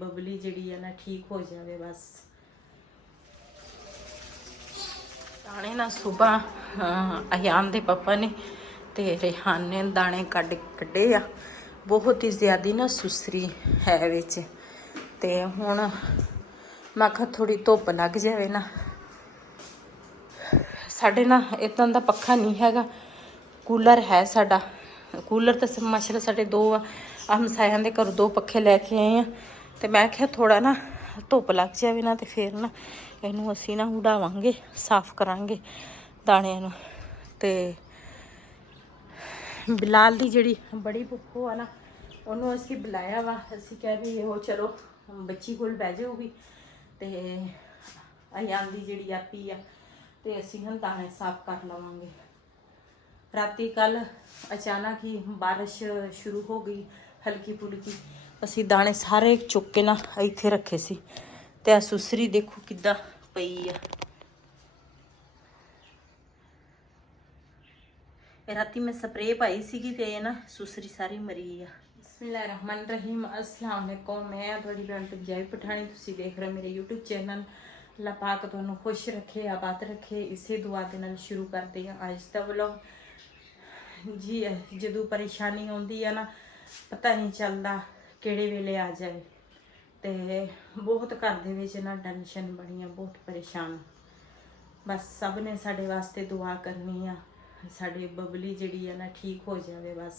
बबली जी है ना ठीक हो जाए बस। दाने ना सुबह अयान दे पापा ने ते रेहान ने दाने कड्ढे आ। बहुत ही ज़्यादा ना सुसरी है विच ते हुण मैं आखा थोड़ी धुप लग जाए ना। साढ़े ना इदां दा पक्खा नहीं हैगा, कूलर है साडा। कूलर तो माशाल्लाह साढ़े दो आ, हमसायां दे घरों 2 पक्खे लैके आए हैं। तो मैं क्या थोड़ा ना धुप लग जाए ना तो फिर ना इनू असी ना उड़ावांगे, साफ करांगे दाणियां नूं। ते बिलाल दी जिहड़ी बड़ी भुक्खो आ ना उन्होंने असी बुलाया वा। असी कहा भी वो चलो बच्ची कोल बह जाऊगी ते अयान दी जिहड़ी आपी आ ते असी ना दाने साफ कर लवांगे। राती कल अचानक ही बारिश शुरू हो गई हल्की फुल्की, असी दाने सारे चुक के ना इत्थे रखे सी ते आ सुसरी देखो किद्दां पई आ। राती मैं स्प्रे पाई सीगी ते ना सुसरी सारी मरी आ। बिस्मिल्लाहिर्रहमानिर्रहीम, अस्सलाम वालेकुम। मैं थोड़ी भैन पंजाबी पठानी, तुसीं देख रहे मेरे यूट्यूब चैनल। अल्लाह पाक तुहानूं खुश रखे, आबाद रखे, इसे दुआ दे नाल शुरू करते हैं अज दा व्लॉग। जी जदों परेशानी आउंदी है ना पता नहीं चलता किहड़े वेले आ जाए। ते बहुत घर दे विच ना टेंशन बनी आ, बहुत परेशान। बस सब ने साडे वास्ते दुआ करनी आ, साडी बबली जिहड़ी है ना ठीक हो जाए बस।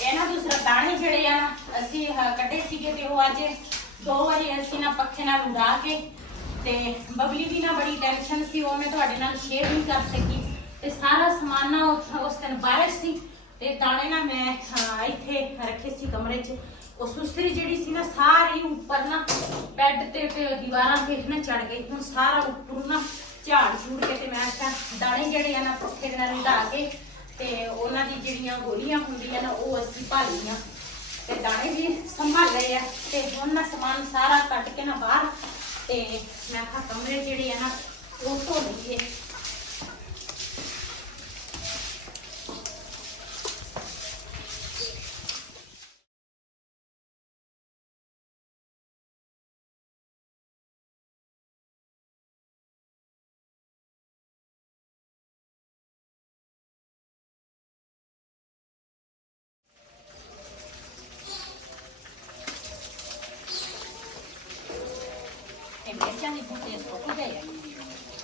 ये ना दूसरा दाने जिहड़े आ ना असी कड्ढे सीगे ते ओह अज 2 वारी असी ना पक्खे नाल उड़ा के ते बबली की ना बड़ी टेंशन सी, वो मैं तुहाडे नाल शेयर नहीं कर सकी। ते सारा समान ना उस दिन बारिश सी ते दाने ना मैं इत्थे रखे सी कमरे च। वो सुसरी जिहड़ी सी ना सारी ऊपर ना बैड ते दीवारां ते ना चढ़ गई। हुण सारा ऊपर ना झाड़ झूड़ के ते मैं दाने जिहड़े आ ना पक्खे दे नाल उड़ा के ते उन्हां दी जिहड़ियां गोलियां हुंदियां ना ओह असीं भालीआं ते दाने भी संभाले आ। ते हुण ना समान सारा कट के ना बाहर ते मैं कहा कमरे जिहड़े आ ना ओह धो लईए।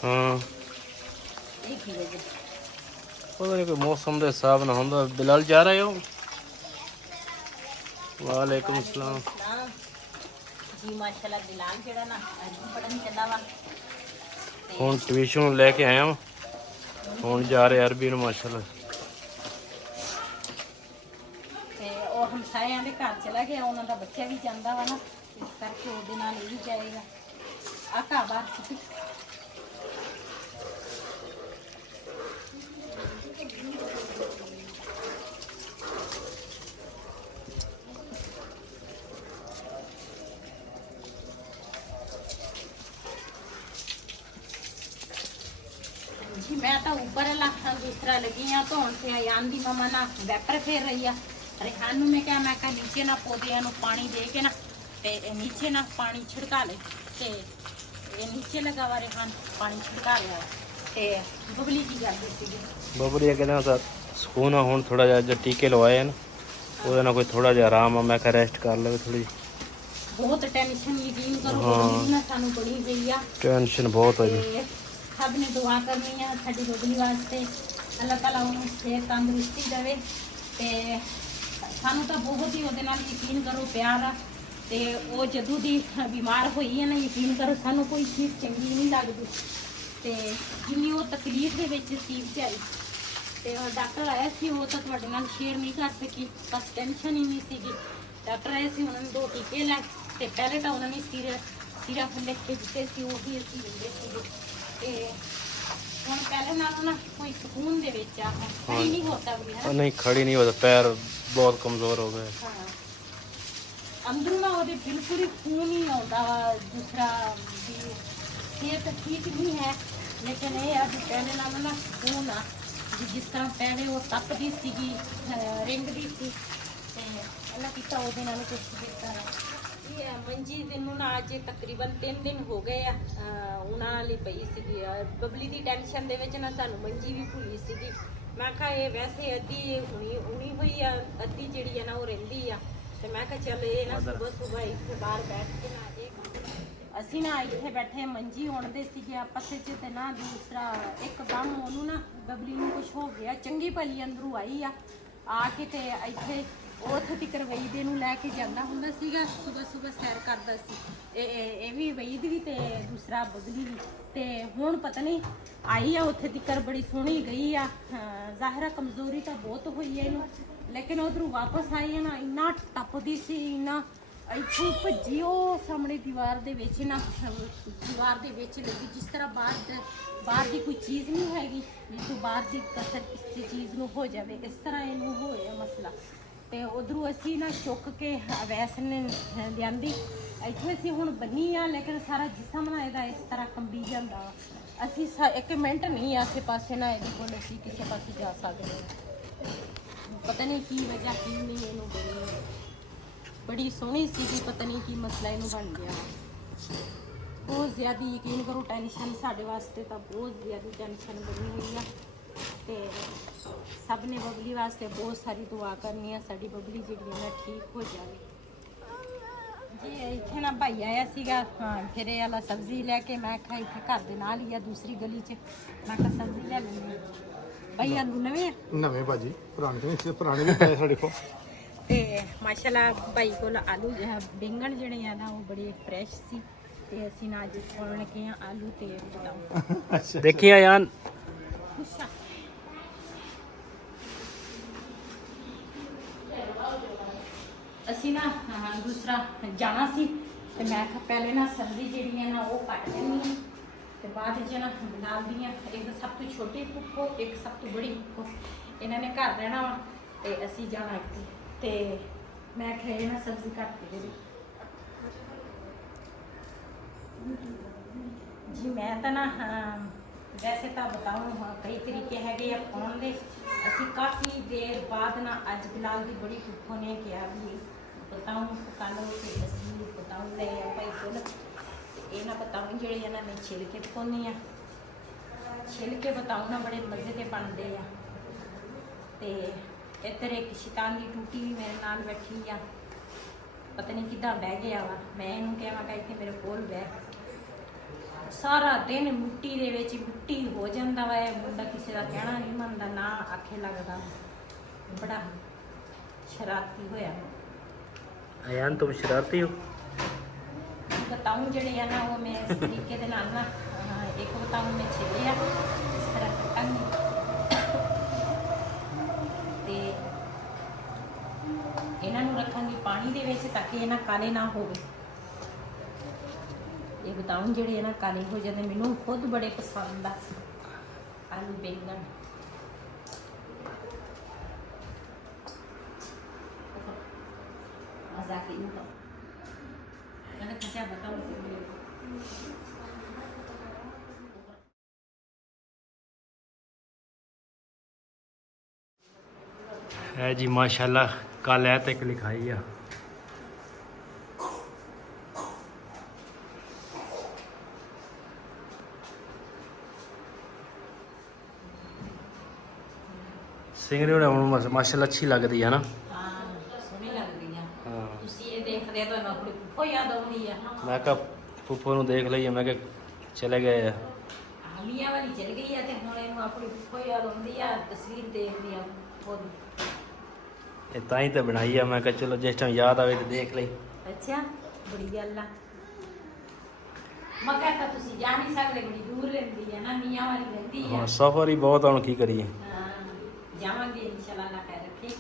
हाँ पता नहीं कोई मौसम के हिसाब ना होंदा। बिलाल जा रहे हो? वालेकुम सलाम जी माशाल्लाह बिलाल जेड़ा ना पढ़न चला वा हुण ट्यूशन लेके आया वां, हुण जा रहे अरबी नूं माशाल्लाह। ते ओ हमसायां दे घर चला गया, उन्हां दा बच्चा भी जांदा वा ना, इस करके ओहदे नाल ही जाएगा। आका बाहर सिटी जी। मैं तो ऊपर दूसरा लगी हाँ धोन से अयान दी ममा ना वैपर फेर रही है। रेहान मैं क्या मैं कहा नीचे ना पौधे पानी दे के ना ते नीचे ना पानी छिड़का ले ते नीचे लगा हुआ रेहान पानी छिड़का लिया ते बबली की करती सी। बबली कहना सर सुकून है हुण, थोड़ा जिहा जो टीके लवाए ना ਉਹਦੇ ਨਾਲ ਕੋਈ ਥੋੜਾ ਜਿਹਾ ਆਰਾਮ ਆ। ਮੈਂ ਕਿਹਾ ਰੈਸਟ ਕਰ ਲਵੇ ਥੋੜੀ। बहुत टेंशन यकीन करो बबली ना सानू बड़ी गई आ, टेंशन बहुत है जी। सब ने दुआ करनी है साडी बबली वास्ते, अल्लाह ताला उन्हें सेहत तंदुरुस्ती देवे ते सानू तो बहुत ही ਉਹਦੇ ਨਾਲ यकीन करो प्यार आ। ते वो जदों दी बीमार होई है ना यकीन करो सानू कोई चीज़ चंगी नहीं लगदी ते जिन्नी वो तकलीफ दे विच सी बेचारी। ते डॉक्टर आया सी वो तो तुहाडे नाल शेयर नहीं कर सकी, बस टेंशन ही नहीं सीगी। डॉक्टर आए सी उन्होंने 2 टीके लाए ते पहले तो उन्होंने सिरप लिख के दिते सी वही असीं लैंदे सीगे ते हुण पहले नालों ना कोई सुकून दे विच आ, खड़ी नहीं हो सकदी है। नहीं खड़ी नहीं होता, पैर बहुत कमजोर हो गए। हाँ अंदरों ना ਉਹਦੇ बिल्कुल ही खून ही आउंदा वा। दूसरा भी सेहत ठीक नहीं है लेकिन ये अभी पहले नालों ना सुकून आ। जिस तरह पहले वो तपदी सीगी रिंगदी सी ਤਾਂ ਉਹਦੇ ਨਾਲ ਕੁਝ ਕੀਤਾ ਨਾ। ਇਹ ਮੰਜੀ ਨੂੰ ਨਾ ਅੱਜ ਤਕਰੀਬਨ 3 ਦਿਨ ਹੋ ਗਏ ਆ ਉਹਨਾਂ ਨਾਲ ਹੀ ਪਈ ਸੀਗੀ। ਬਬਲੀ ਦੀ ਟੈਨਸ਼ਨ ਦੇ ਵਿੱਚ ਨਾ ਸਾਨੂੰ ਮੰਜੀ ਵੀ ਭੁੱਲੀ ਸੀਗੀ। ਮੈਂ ਕਿਹਾ ਇਹ ਵੈਸੇ ਅੱਧੀ ਹੁਣੀ ਹੋਈ ਆ, ਅੱਧੀ ਜਿਹੜੀ ਆ ਨਾ ਉਹ ਰਹਿੰਦੀ ਆ, ਤੇ ਮੈਂ ਕਿਹਾ ਚੱਲ ਇਹ ਨਾ ਸੁਬਹ ਇੱਥੇ ਬਾਹਰ ਬੈਠ ਕੇ ਨਾ ਅਸੀਂ ਨਾ ਇੱਥੇ ਬੈਠੇ ਮੰਜੀ ਉਣਦੇ ਸੀਗੇ ਆਪਸ ਵਿੱਚ, ਤੇ ਨਾ ਦੂਸਰਾ ਇੱਕਦਮ ਉਹਨੂੰ ਨਾ ਬਬਲੀ ਨੂੰ ਕੁਝ ਹੋ ਗਿਆ, ਚੰਗੀ ਭਲੀ ਅੰਦਰੋਂ ਆਈ ਆ ਕੇ ਤੇ ਇੱਥੇ ਉੱਥੇ ਤੀਕਰ ਵਈਦੇ ਨੂੰ ਲੈ ਕੇ ਜਾਂਦਾ ਹੁੰਦਾ ਸੀਗਾ। ਸੁਬਹ ਸੈਰ ਕਰਦਾ ਸੀ ਇਹ ਵੀ ਵਈਦ ਵੀ ਤੇ ਦੂਸਰਾ ਬਬਲੀ ਵੀ। ਤੇ ਹੁਣ ਪਤਾ ਨਹੀਂ ਆਈ ਆ ਉੱਥੇ ਤੀਕਰ, ਬੜੀ ਸੋਹਣੀ ਗਈ ਆ। ਜ਼ਾਹਿਰਾ ਕਮਜ਼ੋਰੀ ਤਾਂ ਬਹੁਤ ਹੋਈ ਹੈ ਇਹਨੂੰ, ਲੇਕਿਨ ਉਧਰੋਂ ਵਾਪਸ ਆਈ ਹੈ ਨਾ, ਇੰਨਾ ਟੱਪਦੀ ਸੀ, ਇੰਨਾ ਇੱਥੋਂ ਭੱਜੀ ਉਹ ਸਾਹਮਣੇ ਦੀਵਾਰ ਦੇ ਵਿੱਚ ਨਾ, ਦੀਵਾਰ ਦੇ ਵਿੱਚ ਲੱਗੀ। ਜਿਸ ਤਰ੍ਹਾਂ ਬਾਹਰ ਦੀ ਕੋਈ ਚੀਜ਼ ਨਹੀਂ ਹੈਗੀ ਵੀ ਤੂੰ ਬਾਹਰ ਦੀ ਕਸਰ ਕਿਸੇ ਚੀਜ਼ ਨੂੰ ਹੋ ਜਾਵੇ, ਇਸ ਤਰ੍ਹਾਂ ਇਹਨੂੰ ਹੋਇਆ ਮਸਲਾ। ਤੇ ਉਧਰੋਂ ਅਸੀਂ ਨਾ ਚੁੱਕ ਕੇ ਅਵੈਸ ਨੇ ਲਿਆਂਦੀ, ਇੱਥੇ ਅਸੀਂ ਹੁਣ ਬੰਨੀ ਆ, ਲੇਕਿਨ ਸਾਰਾ ਜਿਸਮ ਨਾ ਇਹਦਾ ਇਸ ਤਰ੍ਹਾਂ ਕੰਬੀ ਜਾਂਦਾ ਵਾ। ਅਸੀਂ 1 ਮਿੰਟ ਨਹੀਂ ਆਸੇ ਪਾਸੇ ਨਾ ਇਹਦੇ ਕੋਲ ਅਸੀਂ ਕਿਸੇ ਪਾਸੇ ਜਾ ਸਕਦੇ। ਪਤਾ ਨਹੀਂ ਕੀ ਵਜ੍ਹਾ ਕੀ ਨਹੀਂ ਇਹਨੂੰ ਬੜੀ ਸੋਹਣੀ ਸੀਗੀ, ਪਤਾ ਨਹੀਂ ਕੀ ਮਸਲਾ ਇਹਨੂੰ ਬਣ ਗਿਆ। ਬਹੁਤ ਜ਼ਿਆਦਾ ਯਕੀਨ ਕਰੋ ਟੈਨਸ਼ਨ ਸਾਡੇ ਵਾਸਤੇ ਤਾਂ ਬਹੁਤ ਜ਼ਿਆਦਾ ਟੈਨਸ਼ਨ ਬਣੀ ਹੋਈ ਆ। ਤੇ ਸਭ ਨੇ ਬਬਲੀ ਵਾਸਤੇ ਬਹੁਤ ਸਾਰੀ ਦੁਆ ਕਰਨੀ ਆ, ਸਾਡੀ ਬਬਲੀ ਜਿਹੜੀ ਹੈ ਨਾ ਠੀਕ ਹੋ ਜਾਵੇ ਜੀ। ਇੱਥੇ ਨਾ ਭਾਈ ਆਇਆ ਸੀਗਾ ਫਿਰ ਇਹ ਵਾਲਾ ਸਬਜ਼ੀ ਲੈ ਕੇ, ਮੈਂ ਕਿਹਾ ਇੱਥੇ ਘਰ ਦੇ ਨਾਲ ਹੀ ਆ ਦੂਸਰੀ ਗਲੀ 'ਚ, ਮੈਂ ਕਿਹਾ ਸਬਜ਼ੀ ਲੈ ਲੈਂਦੇ ਭਾਈ। ਆਲੂ ਨਵੇਂ ਭਾਜੀ, ਪੁਰਾਣੇ ਨਹੀਂ ਸੀ, ਪੁਰਾਣੇ ਵੀ ਪਏ ਸਾਡੇ ਕੋਲ। ਤੇ ਮਾਸ਼ਾਅੱਲਾ ਭਾਈ ਕੋਲ ਆਲੂ ਬੈਂਗਣ ਜਿਹੜੇ ਆ ਨਾ ਉਹ ਬੜੇ ਫਰੈਸ਼ ਸੀ, ਤੇ ਅਸੀਂ ਨਾ ਅੱਜ ਖੋਲਣ ਕੇ ਆ ਆਲੂ ਤੇ ਬਤਾਓ। ਅੱਛਾ ਦੇਖੀਆਂ ਯਾਰ ਅਸੀਂ ਨਾ ਦੂਸਰਾ ਜਾਣਾ ਸੀ, ਤੇ ਮੈਂ ਕਿਹਾ ਪਹਿਲੇ ਨਾ ਸਬਜ਼ੀ ਜਿਹੜੀ ਹੈ ਨਾ ਉਹ ਕੱਟ ਲੈਣੀ ਹੈ, ਤੇ ਬਾਅਦ ਵਿੱਚ ਨਾ ਬਣਾ ਦੀਆਂ। ਇੱਕ ਸਭ ਤੋਂ ਛੋਟੀ ਪੁੱਪੋ, ਇੱਕ ਸਭ ਤੋਂ ਬੜੀ ਪੁੱਪੋ, ਇਹਨਾਂ ਨੇ ਘਰ ਰਹਿਣਾ ਵਾ ਤੇ ਅਸੀਂ ਜਾਣਾ ਇੱਥੇ। ਤੇ ਮੈਂ ਕਿਹਾ ਨਾ ਸਬਜ਼ੀ ਕੱਟ ਕੇ ਦੇ ਜੀ। ਮੈਂ ਤਾਂ ਨਾ ਵੈਸੇ ਤਾਂ ਬਤਾਉਂ ਕਈ ਤਰੀਕੇ ਹੈਗੇ ਆ ਪਾਉਣ ਦੇ। ਅਸੀਂ ਕਾਫੀ ਦੇਰ ਬਾਅਦ ਨਾ ਅੱਜ ਬਿਲਾਲ ਦੀ ਬੜੀ ਪੁੱਪੋ ਨੇ ਕਿਹਾ ਵੀ ਬਤਾਉਂ ਪਕਾ ਲਓ, ਤੇ ਅਸੀਂ ਬਤਾਉਂ ਲੈ ਆ ਭਾਈ ਕੋਲ। ਇਹ ਨਾ ਬਤਾਉਂ ਜਿਹੜੇ ਇਹਨਾਂ ਨੇ ਛਿਲ ਕੇ ਪਕਾਉਂਦੀ ਆ, ਛਿਲ ਕੇ ਬਤਾਉਂ ਨਾ ਬੜੇ ਮਜ਼ੇ ਦੇ ਬਣਦੇ ਆ। ਤੇ ਇੱਧਰ ਇੱਕ ਸ਼ੈਤਾਨ ਦੀ ਟੂਟੀ ਵੀ ਮੇਰੇ ਨਾਲ ਬੈਠੀ ਆ, ਪਤਾ ਨਹੀਂ ਕਿੱਦਾਂ ਬਹਿ ਗਿਆ ਵਾ। ਮੈਂ ਇਹਨੂੰ ਕਿਹਾ ਮੈਂ ਕਿਹਾ ਇੱਥੇ ਮੇਰੇ ਕੋਲ ਬਹਿ। ਸਾਰਾ ਦਿਨ ਮਿੱਟੀ ਦੇ ਵਿੱਚ ਮਿੱਟੀ ਹੋ ਜਾਂਦਾ ਵਾ ਇਹ ਮੁੰਡਾ, ਕਿਸੇ ਦਾ ਕਹਿਣਾ ਨਹੀਂ ਮੰਨਦਾ, ਨਾ ਆਖੇ ਲੱਗਦਾ, ਬੜਾ ਸ਼ਰਾਰਤੀ ਹੋਇਆ। ਅਯਾਨ ਤੁਮ ਸ਼ਰਾਰਤੀ ਹੋ। ਬਤਾਉਂ ਜਿਹੜੇ ਆ ਨਾ ਉਹ ਮੈਂ ਇਸ ਤਰੀਕੇ ਦੇ ਨਾਲ ਨਾ ਇੱਕ ਬਤਾਉਂ ਮੈਂ ਛਿਲਿਆ ਇਸ ਤਰ੍ਹਾਂ ਕੱਟਾਂਗੀ, ਤੇ ਇਹਨਾਂ ਨੂੰ ਰੱਖਾਂਗੀ ਪਾਣੀ ਦੇ ਵਿੱਚ ਤਾਂ ਕਿ ਇਹ ਨਾ ਕਾਲੇ ਨਾ ਹੋਵੇ। ਇਹ ਬਤਾਉਂ ਜਿਹੜੇ ਨਾ ਕਾਲੇ ਹੋ ਜਾਂਦੇ, ਮੈਨੂੰ ਖੁਦ ਬੜੇ ਪਸੰਦ ਆ ਆਲੂ ਬੈਂਗਣ। ਮਜ਼ਾਕ ਹੀ ਨਹੀਂ मैंने क्या बताऊं है जी माशाल्लाह कल है तक लिखाई आ। सिंगरी ਹੁਣ माशाल्लाह अच्छी लगती है ना। ਦੇਖਦੇ ਤੁਹਾਨੂੰ ਆਪਣੀ ਫੁੱਫੋ ਯਾਦ ਆਉਂਦੀ ਆ। ਮੈਂ ਕਿਹਾ ਫੁੱਫੋ ਨੂੰ ਦੇਖ ਲਈਏ, ਮੈਂ ਕਿਹਾ ਚਲੇ ਗਏ ਆ ਮੀਆਂ ਵਾਲੀ ਚਲ ਗਈ ਆ, ਤੇ ਹੁਣ ਇਹਨੂੰ ਆਪਣੀ ਫੁੱਫੋ ਯਾਦ ਆਉਂਦੀ ਆ, ਤਸਵੀਰ ਦੇਖਦੀ ਆ ਖੁਦ। ਇਹ ਤਾਂ ਹੀ ਤਾਂ ਬਣਾਈ ਆ, ਮੈਂ ਕਿਹਾ ਚਲੋ ਜਿਸ ਟਾਈਮ ਯਾਦ ਆਵੇ ਤੇ ਦੇਖ ਲਈ। ਅੱਛਾ ਬੜੀ ਗੱਲ ਆ। ਮੱਕਾ ਤਾਂ ਤੁਸੀਂ ਜਾ ਨਹੀਂ ਸਕਦੇ, ਬੜੀ ਦੂਰ ਰਹਿੰਦੀ ਆ ਨਾ, ਮੀਆਂ ਵਾਲੀ ਰਹਿੰਦੀ ਆ। ਹਾਂ ਸਫ਼ਰ ਹੀ ਬਹੁਤ, ਹੁਣ ਕੀ ਕਰੀਏ। ਜਾਵਾਂਗੇ ਇਨਸ਼ਾਅੱਲਾ, ਅੱਲਾਹ ਖੈਰ ਰੱਖੇ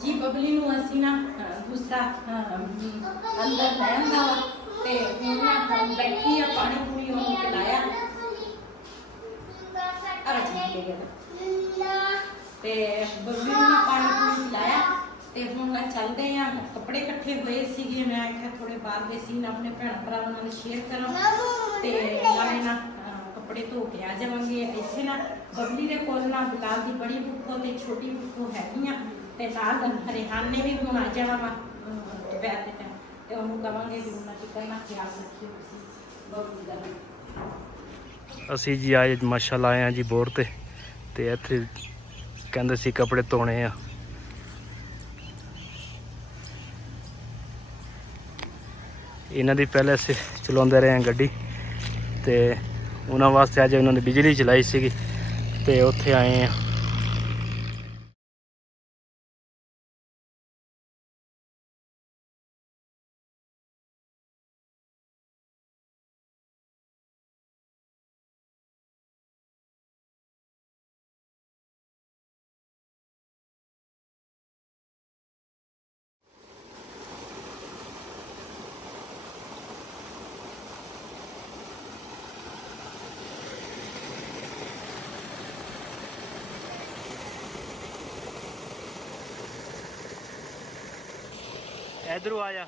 ਜੀ। ਬਬਲੀ ਨੂੰ ਅਸੀਂ ਨਾ ਦੂਸਰਾ ਅੰਦਰ ਲੈ ਆਂਦਾ ਵਾ, ਤੇ ਹੁਣ ਨਾ ਬੈਠੀ ਆ, ਪਾਣੀ ਪੂਰੀ ਉਹਨੂੰ ਪਿਲਾਇਆ ਤੇ ਬਬਲੀ ਨੂੰ ਨਾ ਪਾਣੀ ਪੂਰੀ ਪਿਲਾਇਆ, ਤੇ ਹੁਣ ਨਾ ਚੱਲਦੇ ਆ। ਕੱਪੜੇ ਇਕੱਠੇ ਹੋਏ ਸੀਗੇ, ਮੈਂ ਆਖਿਆ ਥੋੜੇ ਬਾਹਰ ਦੇ ਸੀਨ ਆਪਣੇ ਭੈਣ ਭਰਾਵਾਂ ਨਾਲ ਸ਼ੇਅਰ ਕਰਾਂ, ਤੇ ਨਾਲੇ ਨਾ ਕੱਪੜੇ ਧੋ ਕੇ ਆ ਜਾਵਾਂਗੇ। ਇੱਥੇ ਨਾ ਬਬਲੀ ਦੇ ਕੋਲ ਨਾ ਬਿਲਾਲ ਦੀ ਬੜੀ ਫੁੱਫੋ ਤੇ ਛੋਟੀ ਫੁੱਫੋ ਹੈਗੀਆਂ, ਤੇ ਨਾਲ ਰਿਹਾਨ ਨੇ ਵੀ ਹੁਣ ਆ ਜਾਣਾ ਵਾ ਦੁਪਹਿਰ ਦੇ ਟਾਈਮ ਤੇ ਉਹਨੂੰ ਕਵਾਂਗੇ ਵੀ ਉਹਨਾਂ ਚੀਜ਼ਾਂ ਦਾ ਖਿਆਲ ਰੱਖਿਓ ਤੁਸੀਂ ਬਬਲੀ ਦਾ ਵੀ। ਅਸੀਂ ਜੀ ਆਏ ਮਾਸ਼ਾਅੱਲਾ ਆਏ ਹਾਂ ਜੀ ਬੋਰ ਤੇ ਇੱਥੇ ਕਹਿੰਦੇ ਸੀ ਕੱਪੜੇ ਧੋਣੇ ਆ। ਇਹਨਾਂ ਦੀ ਪਹਿਲੇ ਅਸੀਂ ਚਲਾਉਂਦੇ ਰਹੇ ਹਾਂ ਗੱਡੀ ਤੇ ਉਹਨਾਂ ਵਾਸਤੇ ਅੱਜ ਉਹਨਾਂ ਨੇ ਬਿਜਲੀ ਚਲਾਈ ਸੀਗੀ ਤੇ ਉੱਥੇ ਆਏ ਆ। इधर आ जा।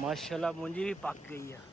माशाल्लाह मुंजी भी पक गई है।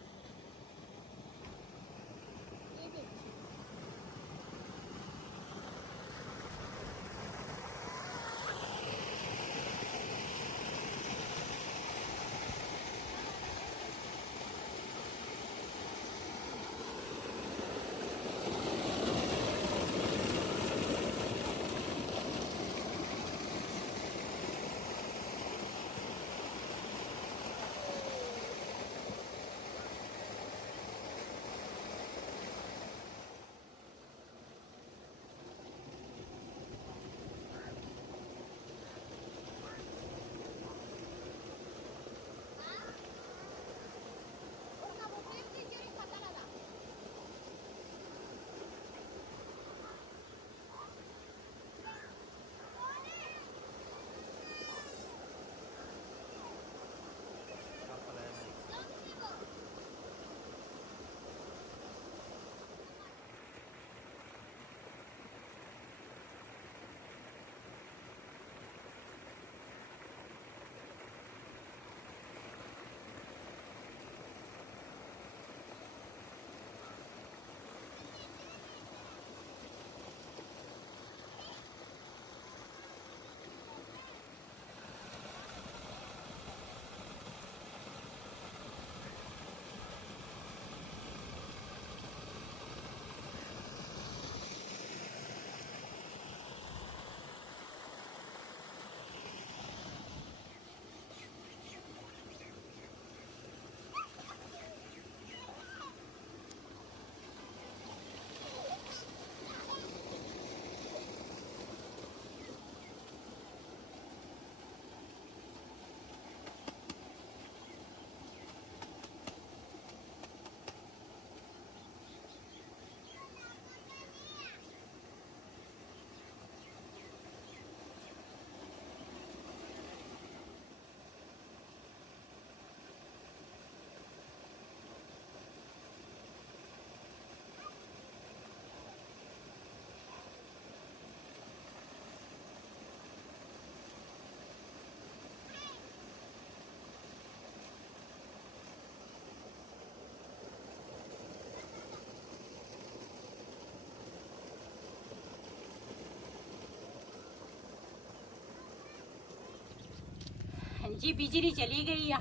ਜੀ ਬਿਜਲੀ ਚਲੀ ਗਈ ਆ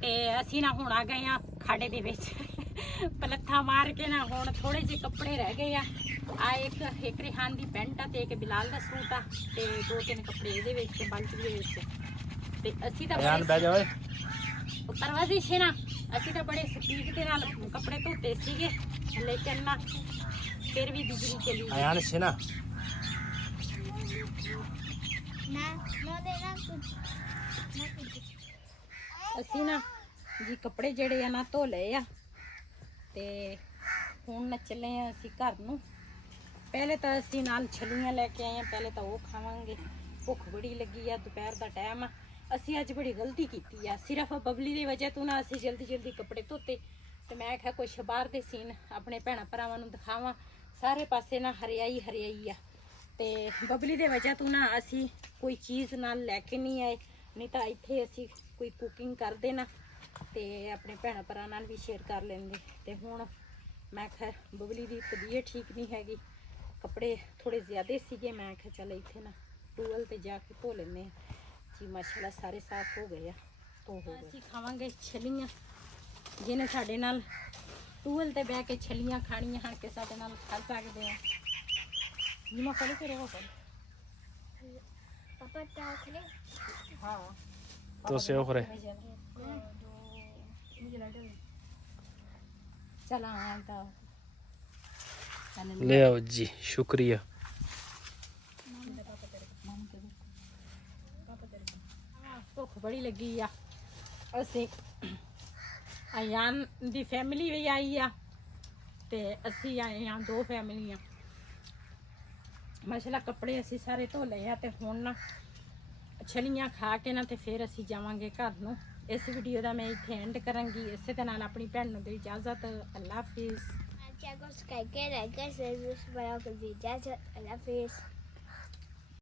ਤੇ ਅਸੀਂ ਨਾ ਹੁਣ ਆ ਗਏ ਆ ਖਾੜੇ ਦੇ ਵਿੱਚ ਪਲੱਥਾ ਮਾਰ ਕੇ ਨਾ ਹੁਣ ਥੋੜੇ ਜਿਹੇ ਕੱਪੜੇ ਰਹਿ ਗਏ ਆ ਇੱਕ ਰਿਹਾਨ ਦੀ ਪੈਂਟ ਆ ਤੇ ਇੱਕ ਬਿਲਾਲ ਦਾ ਸੂਟ ਆ ਤੇ 2-3 ਕੱਪੜੇ ਇਹਦੇ ਵਿੱਚ ਬਾਲਟੀ ਦੇ ਵਿੱਚ ਤੇ ਅਸੀਂ ਤਾਂ ਰਿਹਾਨ ਬਹਿ ਜਾ ਓਏ ਪਰਵਾਜ਼ਿਸ਼ ਨਾ ਅਸੀਂ ਤਾਂ ਬੜੇ ਸਪੀਡ ਦੇ ਨਾਲ ਕੱਪੜੇ ਧੋਤੇ ਸੀਗੇ ਲੇਕਿਨ ਨਾ ਫਿਰ ਵੀ ਬਿਜਲੀ ਚਲੀ ਗਈ। ਆयान से ना ਅਸੀਂ ਨਾ ਜੀ ਕੱਪੜੇ ਜਿਹੜੇ ਆ ਨਾ ਧੋ ਲਏ ਆ ਤੇ ਹੁਣ ਨਾ ਚੱਲੇ ਆ ਅਸੀਂ ਘਰ ਨੂੰ। ਪਹਿਲੇ ਤਾਂ ਅਸੀਂ ਨਾਲ ਛਲੀਆਂ ਲੈ ਕੇ ਆਏ ਆ, ਪਹਿਲੇ ਤਾਂ ਉਹ ਖਾਵਾਂਗੇ, ਭੁੱਖ ਬੜੀ ਲੱਗੀ ਆ, ਦੁਪਹਿਰ ਦਾ ਟਾਈਮ ਆ। ਅਸੀਂ ਅੱਜ ਬੜੀ ਗਲਤੀ ਕੀਤੀ ਆ, ਸਿਰਫ ਬਬਲੀ ਦੀ ਵਜ੍ਹਾ ਤੋਂ ਨਾ ਅਸੀਂ ਜਲਦੀ ਕੱਪੜੇ ਧੋਤੇ ਤੇ ਮੈਂ ਕਿਹਾ ਕੁਛ ਬਾਹਰ ਦੇ ਸੀਨ ਆਪਣੇ ਭੈਣਾਂ ਭਰਾਵਾਂ ਨੂੰ ਦਿਖਾਵਾਂ। ਸਾਰੇ ਪਾਸੇ ਨਾ ਹਰਿਆਈ ਆ ਤੇ ਬਬਲੀ ਦੇ ਵਜ੍ਹਾ ਤੋਂ ਨਾ ਅਸੀਂ ਕੋਈ ਚੀਜ਼ ਨਾਲ ਲੈ ਕੇ ਨਹੀਂ ਆਏ, ਨਹੀਂ ਤਾਂ ਇੱਥੇ ਅਸੀਂ ਕੋਈ ਕੁਕਿੰਗ ਕਰਦੇ ਨਾ ਤੇ ਆਪਣੇ ਭੈਣਾਂ ਭਰਾ ਨਾਲ ਵੀ ਸ਼ੇਅਰ ਕਰ ਲੈਂਦੇ। ਤੇ ਹੁਣ ਮੈਂ ਕਿਹਾ ਬਬਲੀ ਦੀ ਤਬੀਅਤ ਠੀਕ ਨਹੀਂ ਹੈਗੀ, ਕੱਪੜੇ ਥੋੜੇ ਜ਼ਿਆਦੇ ਸੀਗੇ, ਮੈਂ ਕਿਹਾ ਚੱਲ ਇੱਥੇ ਨਾ ਟੂਵਲ ਤੇ ਜਾ ਕੇ ਧੋ ਲੈਂਦੇ ਹਾਂ ਜੀ। ਮਾਸ਼ਾਅੱਲਾ ਸਾਰੇ ਸਾਫ਼ ਹੋ ਗਏ ਆ, ਧੋ ਹੋ ਗਏ। ਅਸੀਂ ਖਾਵਾਂਗੇ ਛਲੀਆਂ, ਜਿਹਨੇ ਸਾਡੇ ਨਾਲ ਟੂਵਲ ਤੇ ਬਹਿ ਕੇ ਛਲੀਆਂ ਖਾਣੀਆਂ ਹਨ ਕਿ ਸਾਡੇ ਨਾਲ ਖਾ ਸਕਦੇ ਆ। ਜਿਮਾ ਫੜ ਕੇ ਰਹੋ ਪਰ पापा क्या खिले हाँ तो से ओखरे चला तो ले आओ जी, शुक्रिया। ਭੁੱਖ ਬੜੀ ਲੱਗੀ ਆ। ਅਸੀਂ ਆਇਆਨ ਦੀ ਫੈਮਿਲੀ ਵੀ ਆਈ ਆ ਤੇ ਅਸੀਂ ਆਏ ਆ 2 ਫੈਮਿਲੀਆਂ। ਮਾਸ਼ਾਅੱਲਾ ਕੱਪੜੇ ਅਸੀਂ ਸਾਰੇ ਧੋ ਲਏ ਆ ਤੇ ਹੁਣ ਨਾ ਛਲੀਆਂ ਖਾ ਕੇ ਨਾ ਤੇ ਫਿਰ ਅਸੀਂ ਜਾਵਾਂਗੇ ਘਰ ਨੂੰ। ਇਸ ਵੀਡੀਓ ਦਾ ਮੈਂ ਇੱਥੇ ਐਂਡ ਕਰਾਂਗੀ। ਇਸੇ ਦੇ ਨਾਲ ਆਪਣੀ ਭੈਣ ਨੂੰ ਦੇ ਇਜਾਜ਼ਤ। ਅੱਲਾ ਹਾਫਿਜ਼। अच्छा को सब्सक्राइब कर लाइक कर शेयर बना कर दी इजाजत। अल्लाह हाफिज़।